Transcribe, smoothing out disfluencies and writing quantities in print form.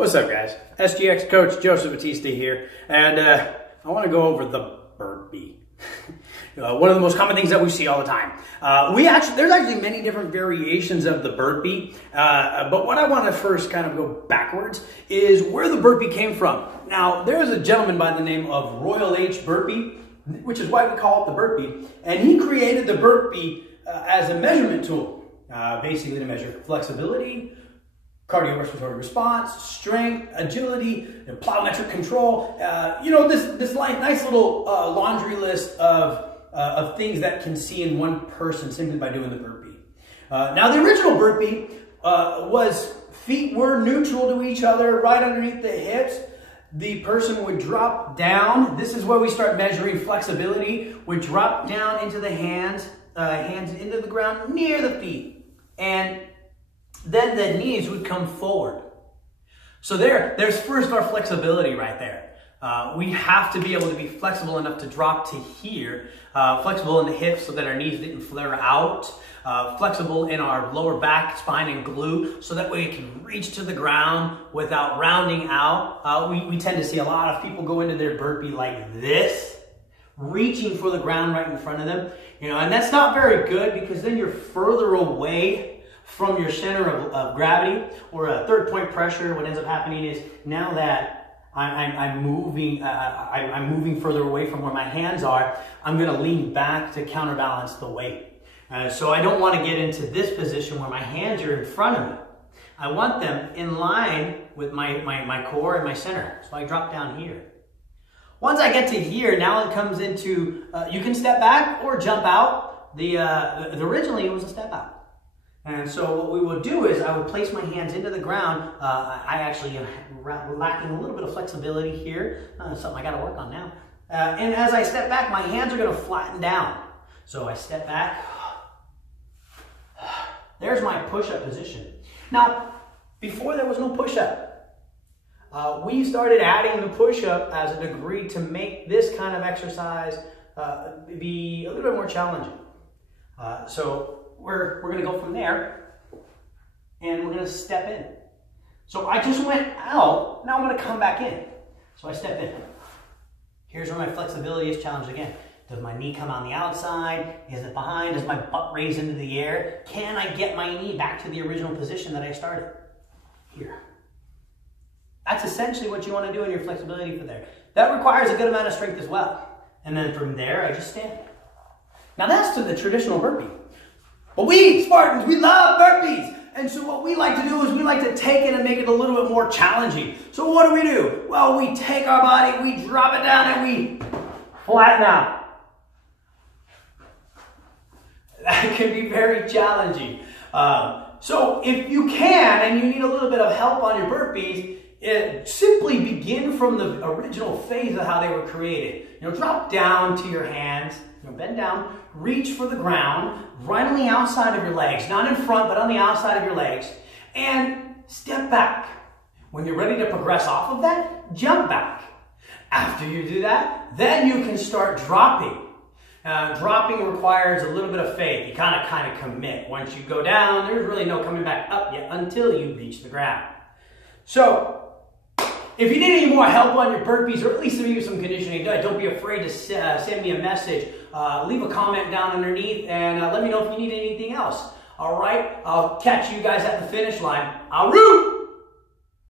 What's up, guys? SGX coach Joseph Batista here, and I want to go over the burpee. One of the most common things that we see all the time. There's actually many different variations of the burpee, but what I want to first kind of go backwards is where the burpee came from. Now, there's a gentleman by the name of Royal H. Burpee, which is why we call it the burpee, and he created the burpee as a measurement tool, basically to measure flexibility, cardiorespiratory response, strength, agility, and plyometric control. This nice little laundry list of things that can see in one person simply by doing the burpee. Now, the original burpee was feet were neutral to each other, right underneath the hips. The person would drop down. This is where we start measuring flexibility. Would drop down into the hands into the ground near the feet, and then the knees would come forward. So there's first our flexibility right there. We have to be able to be flexible enough to drop to here, flexible in the hips so that our knees didn't flare out, flexible in our lower back, spine, and glute so that way we can reach to the ground without rounding out. We tend to see a lot of people go into their burpee like this, reaching for the ground right in front of them, and that's not very good because then you're further away from your center of gravity or a third point pressure. What ends up happening is now that I'm moving further away from where my hands are, I'm going to lean back to counterbalance the weight. So I don't want to get into this position where my hands are in front of me. I want them in line with my core and my center. So I drop down here. Once I get to here, now it comes into, you can step back or jump out. Originally it was a step out. And so what we would do is I would place my hands into the ground. I actually am lacking a little bit of flexibility here. Something I got to work on now. And as I step back, my hands are going to flatten down. So I step back. There's my push-up position. Now, before there was no push-up, we started adding the push-up as a degree to make this kind of exercise be a little bit more challenging. So we're going to go from there, and we're going to step in. So I just went out. Now I'm going to come back in. So I step in. Here's where my flexibility is challenged again. Does my knee come on the outside? Is it behind? Does my butt raise into the air? Can I get my knee back to the original position that I started? Here. That's essentially what you want to do in your flexibility for there. That requires a good amount of strength as well. And then from there, I just stand. Now that's to the traditional burpee. But we Spartans, we love burpees. And so what we like to do is we like to take it and make it a little bit more challenging. So what do? Well, we take our body, we drop it down, and we flatten out. That can be very challenging. So if you can, and you need a little bit of help on your burpees, simply begin from the original phase of how they were created. Drop down to your hands, bend down, reach for the ground, right on the outside of your legs, not in front, but on the outside of your legs, and step back. When you're ready to progress off of that, jump back. After you do that, then you can start dropping. Dropping requires a little bit of faith. You kind of commit. Once you go down, there's really no coming back up yet until you reach the ground. So, if you need any more help on your burpees, or at least maybe some conditioning, don't be afraid to send me a message. Leave a comment down underneath and let me know if you need anything else. All right? I'll catch you guys at the finish line. Au revoir!